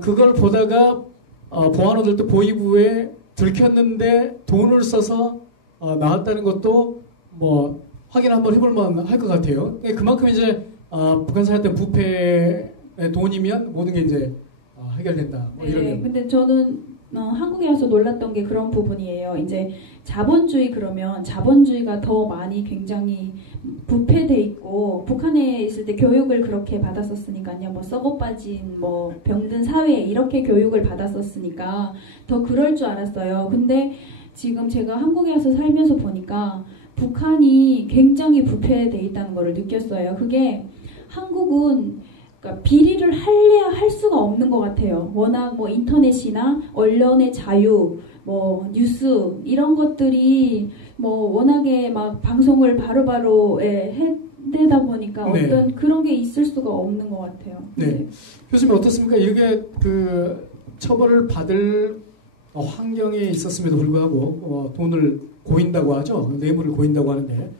그걸 보다가 보안원들도 보이부에 들켰는데 돈을 써서 나왔다는 것도 뭐 확인 한번 해볼 만할 것 같아요. 그만큼 이제 북한 사회의 부패의 돈이면 모든 게 이제 해결된다. 뭐 이런. 네, 근데 저는 한국에 와서 놀랐던 게 그런 부분이에요. 이제 자본주의 그러면 자본주의가 더 많이 굉장히 부패돼 있고, 북한에 있을 때 교육을 그렇게 받았었으니까요. 뭐 썩어 빠진 뭐 병든 사회 이렇게 교육을 받았었으니까 더 그럴 줄 알았어요. 근데 지금 제가 한국에 와서 살면서 보니까 북한이 굉장히 부패돼 있다는 걸 느꼈어요. 그게 한국은 그러니까 비리를 할래야 할 수가 없는 것 같아요. 워낙 뭐 인터넷이나 언론의 자유, 뭐 뉴스 이런 것들이 뭐 워낙에 막 방송을 바로바로 해내다 보니까 네. 어떤 그런 게 있을 수가 없는 것 같아요. 네. 교수님 어떻습니까? 이게 그 처벌을 받을 환경에 있었음에도 불구하고 돈을 고인다고 하죠. 뇌물을 고인다고 하는데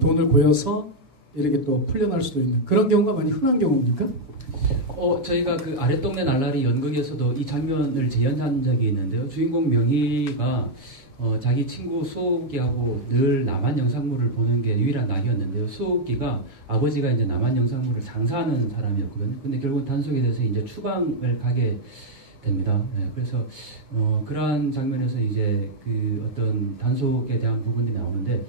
돈을 고여서 이렇게 또 풀려날 수도 있는 그런 경우가 많이 흔한 경우입니까? 저희가 그 아랫동네 날라리 연극에서도 이 장면을 재연한 적이 있는데요. 주인공 명희가 자기 친구 수호기하고 늘 남한 영상물을 보는 게 유일한 낙이었는데요. 수호기가 아버지가 이제 남한 영상물을 장사하는 사람이었거든요. 근데 결국 단속에 대해서 이제 추방을 가게 됩니다. 네, 그래서 그러한 장면에서 이제 그 어떤 단속에 대한 부분이 나오는데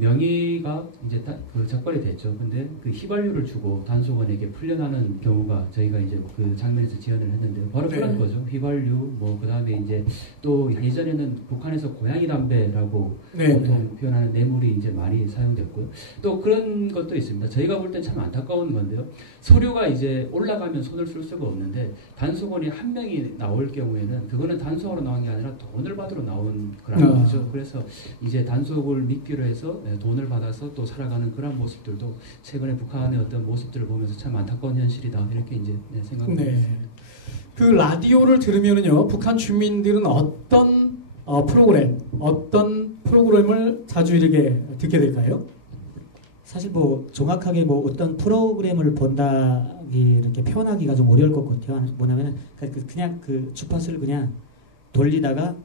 명의가 이제 그 적발이 됐죠. 근데 그 휘발유를 주고 단속원에게 풀려나는 경우가 저희가 이제 그 장면에서 지연을 했는데요. 바로 그런 거죠. 휘발유, 뭐 그다음에 이제 또 예전에는 북한에서 고양이 담배라고 보통 표현하는 뇌물이 이제 많이 사용됐고요. 또 그런 것도 있습니다. 저희가 볼 땐 참 안타까운 건데요. 서류가 이제 올라가면 손을 쓸 수가 없는데 단속원이 한 명이 나올 경우에는 그거는 단속으로 나온 게 아니라 돈을 받으러 나온 그런 거죠. 그래서 이제 단속을 미끼로 해서 돈을 받아서 또 살아가는 그런 모습들도 최근에 북한의 어떤 모습들을 보면서 참 안타까운 현실이다 이렇게 이제 생각합니다. 네. 그 라디오를 들으면은요, 북한 주민들은 어떤 프로그램을 자주 이렇게 듣게 될까요? 사실 뭐 정확하게 뭐 어떤 프로그램을 본다 이렇게 표현하기가 좀 어려울 것 같아요. 뭐냐면은 그냥 그 주파수를 그냥 돌리다가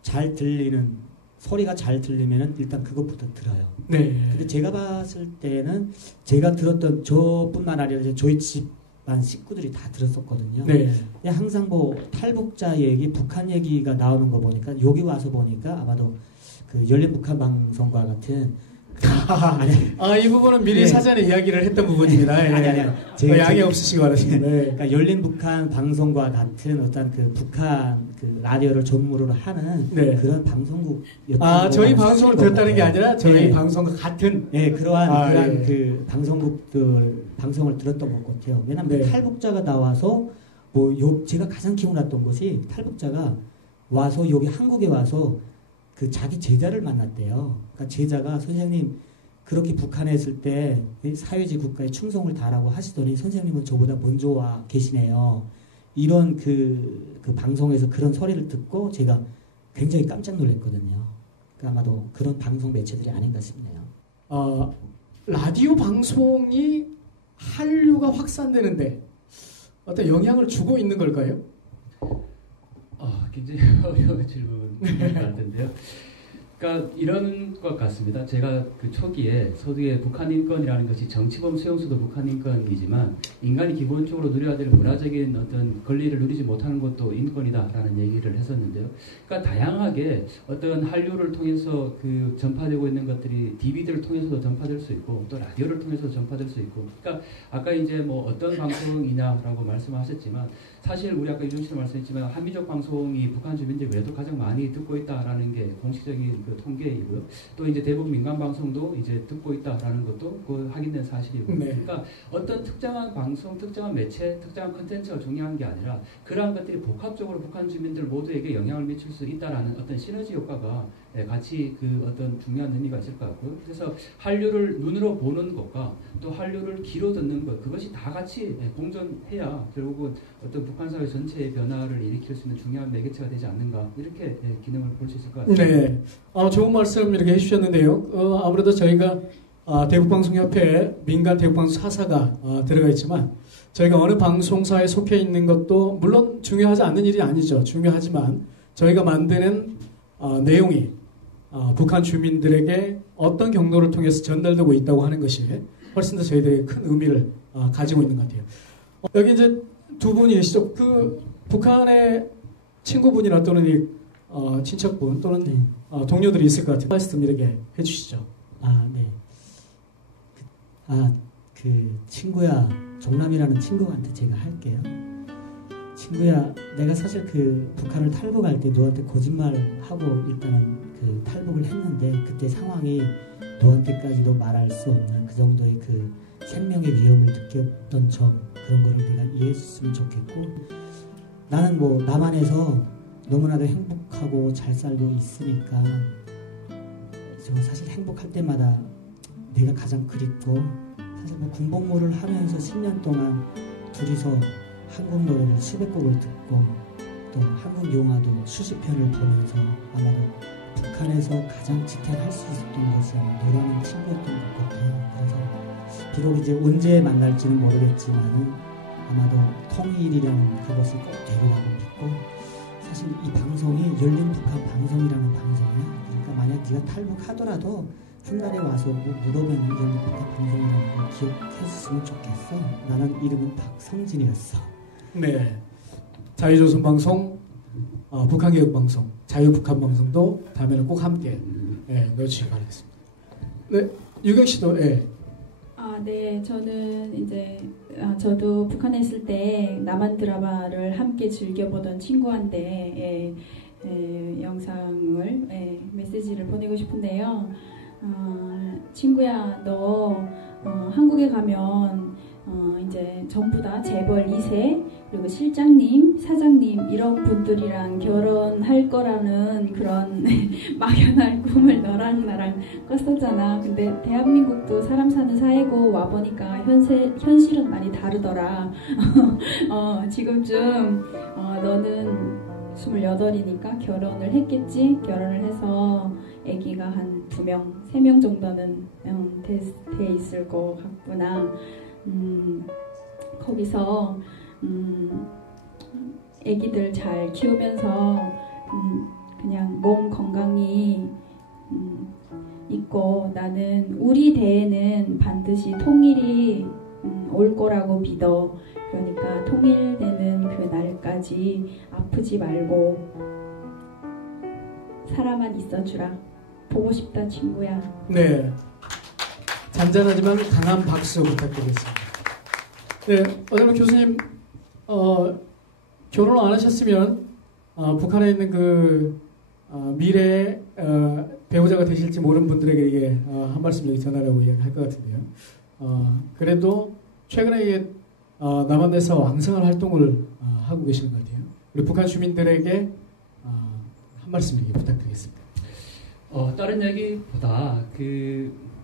잘 들리는 소리가 잘 들리면은 일단 그것부터 들어요. 네. 근데 제가 봤을 때는 제가 들었던 저뿐만 아니라 이제 저희 집안 식구들이 다 들었었거든요. 네. 항상 뭐 탈북자 얘기, 북한 얘기가 나오는 거 보니까 여기 와서 보니까 아마도 그 열린 북한 방송과 같은 이 부분은 미리 사전에 이야기를 했던 부분입니다. 아니. 양해 없으시기 바랍니다. 네. 그러니까 열린 북한 방송과 같은 어떤 그 북한 그 라디오를 전문으로 하는 그런 방송국이었던 저희 방송을 들었다는 게 아니라 저희 방송과 같은 그러한 그 방송을 들었던 것 같아요. 왜냐하면 탈북자가 나와서 제가 가장 기억났던 것이 탈북자가 와서 여기 한국에 와서 그 자기 제자를 만났대요. 그러니까 제자가 선생님 그렇게 북한에 있을 때 사회주의 국가에 충성을 다하라고 하시더니 선생님은 저보다 먼저 와 계시네요. 이런 그 방송에서 그런 소리를 듣고 제가 굉장히 깜짝 놀랐거든요. 그러니까 아마도 그런 방송 매체들이 아닌가 싶네요. 라디오 방송이 한류가 확산되는데 어떤 영향을 주고 있는 걸까요? 굉장히 어려운 질문인 것 같은데요. 그러니까 이런 것 같습니다. 제가 그 초기에 서두에 북한 인권이라는 것이 정치범 수용소도 북한 인권이지만 인간이 기본적으로 누려야 될 문화적인 어떤 권리를 누리지 못하는 것도 인권이다라는 얘기를 했었는데요. 그러니까 다양하게 어떤 한류를 통해서 그 전파되고 있는 것들이 DVD를 통해서도 전파될 수 있고 또 라디오를 통해서도 전파될 수 있고. 그러니까 아까 이제 뭐 어떤 방송이냐라고 말씀하셨지만 사실 우리 아까 유정 씨도 말씀했지만 한민족 방송이 북한 주민들이 그래도 가장 많이 듣고 있다라는 게 공식적인 그 통계이고요. 또 이제 대부분 민간 방송도 이제 듣고 있다라는 것도 그 확인된 사실이고. 네. 그러니까 어떤 특정한 방송, 특정한 매체, 특정한 콘텐츠가 중요한 게 아니라 그러한 것들이 복합적으로 북한 주민들 모두에게 영향을 미칠 수 있다라는 어떤 시너지 효과가 같이 그 어떤 중요한 의미가 있을 것 같고요. 그래서 한류를 눈으로 보는 것과 또 한류를 귀로 듣는 것, 그것이 다 같이 공존해야 결국은 어떤 북한 사회 전체의 변화를 일으킬 수 있는 중요한 매개체가 되지 않는가, 이렇게 기능을 볼 수 있을 것 같습니다. 네, 좋은 말씀 이렇게 해주셨는데요. 아무래도 저희가 대북방송협회 민간 대북방송 사사가 들어가 있지만 저희가 어느 방송사에 속해 있는 것도 물론 중요하지 않는 일이 아니죠. 중요하지만 저희가 만드는 내용이 북한 주민들에게 어떤 경로를 통해서 전달되고 있다고 하는 것이 훨씬 더 저희들에게 큰 의미를 가지고 있는 것 같아요. 여기 이제 두 분이 계시죠. 그 북한의 친구분이나 또는 친척분 또는 동료들이 있을 것 같아요. 말씀 이렇게 해주시죠. 네. 그 친구야, 종남이라는 친구한테 제가 할게요. 친구야, 내가 사실 그 북한을 탈북할 때 너한테 거짓말하고 일단은 그 탈북을 했는데 그때 상황이 너한테까지도 말할 수 없는 그 정도의 그 생명의 위험을 느꼈던 점, 그런 거를 내가 이해했으면 좋겠고, 나는 뭐 남한에서 너무나도 행복하고 잘 살고 있으니까 저 사실 행복할 때마다 내가 가장 그립고, 사실 뭐 군복무를 하면서 10년 동안 둘이서 한국 노래를 수백 곡을 듣고 또 한국 영화도 수십 편을 보면서 아마도 북한에서 가장 지탱할 수 있었던 것이 너라는 친구였던 것 같아요. 그래서 비록 이제 언제 만날지는 모르겠지만은 아마도 통일이라는 그것이 꼭 되리라고 믿고, 사실 이 방송이 열린 북한 방송이라는 방송이야. 그러니까 만약 네가 탈북하더라도 한 달에 와서 물어보면 열린 북한 방송이라는 걸 기억했으면 좋겠어. 나는 이름은 박성진이었어. 네, 자유조선방송, 북한개혁방송, 자유북한방송도 다음에는 꼭 함께 넣어주시기 바라겠습니다. 네, 유경 씨도 네, 저는 이제 저도 북한에 있을 때 남한 드라마를 함께 즐겨보던 친구한테 영상을 메시지를 보내고 싶은데요. 친구야, 너 한국에 가면 이제 전부 다 재벌 2세 그리고 실장님, 사장님 이런 분들이랑 결혼할 거라는 그런 막연한 꿈을 너랑 나랑 꿨었잖아. 근데 대한민국도 사람 사는 사회고 와보니까 현실은 많이 다르더라. 지금쯤 너는 28이니까 결혼을 했겠지? 결혼을 해서 아기가 한 2명, 3명 정도는 돼 있을 것 같구나. 거기서 아기들 잘 키우면서 그냥 몸 건강히 있고, 나는 우리 대에는 반드시 통일이 올 거라고 믿어. 그러니까 통일되는 그 날까지 아프지 말고 살아만 있어주라. 보고 싶다, 친구야. 네, 잔잔하지만 강한 박수 부탁드리겠습니다. 네, 오늘 교수님 결혼 안 하셨으면 북한에 있는 그 미래의 배우자가 되실지 모르는 분들에게 이게 한 말씀 여기 전하라고 이야기할 것 같은데요. 그래도 최근에 이게 남한에서 왕성한 활동을 하고 계시는 것 같아요. 우리 북한 주민들에게 한 말씀 이렇게 부탁드리겠습니다. 다른 얘기보다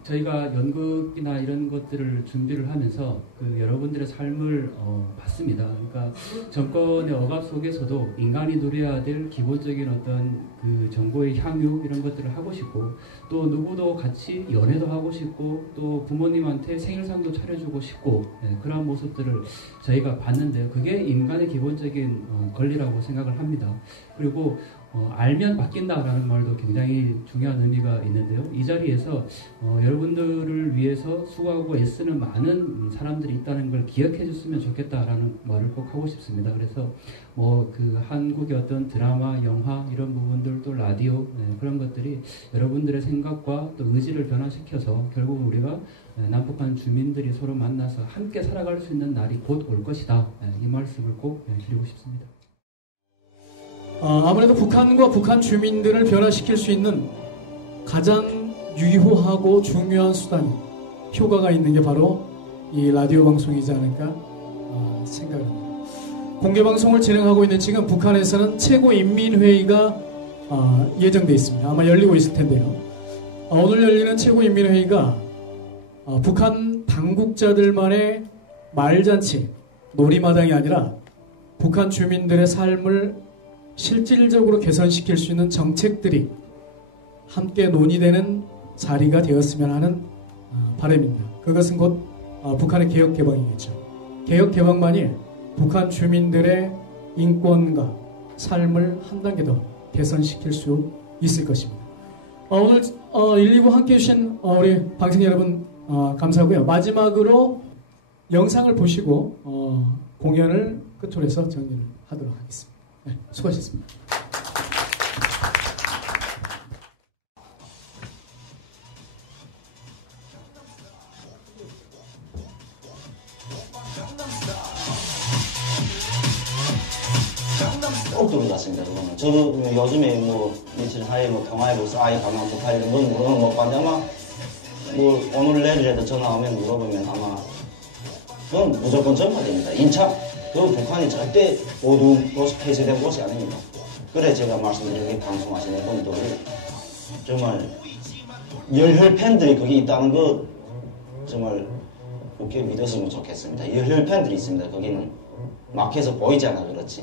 저희가 연극이나 이런 것들을 준비를 하면서 여러분들의 삶을 봤습니다. 그러니까 정권의 억압 속에서도 인간이 누려야 될 기본적인 어떤 정보의 향유 이런 것들을 하고 싶고, 또 누구도 같이 연애도 하고 싶고, 또 부모님한테 생일상도 차려주고 싶고, 그러한 모습들을 저희가 봤는데요. 그게 인간의 기본적인 권리라고 생각을 합니다. 그리고 알면 바뀐다라는 말도 굉장히 중요한 의미가 있는데요. 이 자리에서 여러분들을 위해서 수고하고 애쓰는 많은 사람들이 있다는 걸 기억해 줬으면 좋겠다라는 말을 꼭 하고 싶습니다. 그래서 한국의 어떤 드라마, 영화 이런 부분들, 또 라디오 그런 것들이 여러분들의 생각과 또 의지를 변화시켜서 결국 우리가 남북한 주민들이 서로 만나서 함께 살아갈 수 있는 날이 곧 올 것이다. 이 말씀을 꼭 드리고 싶습니다. 아무래도 북한과 북한 주민들을 변화시킬 수 있는 가장 유효하고 중요한 수단이, 효과가 있는 게 바로 이 라디오 방송이지 않을까 생각을 합니다. 공개방송을 진행하고 있는 지금 북한에서는 최고인민회의가 예정되어 있습니다. 아마 열리고 있을 텐데요. 오늘 열리는 최고인민회의가 북한 당국자들만의 말잔치, 놀이마당이 아니라 북한 주민들의 삶을 실질적으로 개선시킬 수 있는 정책들이 함께 논의되는 자리가 되었으면 하는 바람입니다. 그것은 곧 북한의 개혁개방이겠죠. 개혁개방만이 북한 주민들의 인권과 삶을 한 단계 더 개선시킬 수 있을 것입니다. 오늘 119 함께해 주신 우리 방송 여러분 감사하고요. 마지막으로 영상을 보시고 공연을 끝으로 해서 정리를 하도록 하겠습니다. 네, 수고하셨습니다. 꼭 들어갔습니다. 그거는 저도 요즘에 며칠 사이에 통화해보면서 아예 강남 북한 이런 건 못 봤는데 아마 오늘 내일이라도 전화 오면 물어보면 아마 그건 무조건 전파됩니다. 인차 북한이 절대 모두 폐쇄된 곳이 아닙니다. 그래 제가 말씀드린 게 방송하시는 분들이 정말 열혈 팬들이 거기 있다는 거 정말 굳게 믿었으면 좋겠습니다. 열혈 팬들이 있습니다. 거기는 막혀서 보이지 않아 그렇지.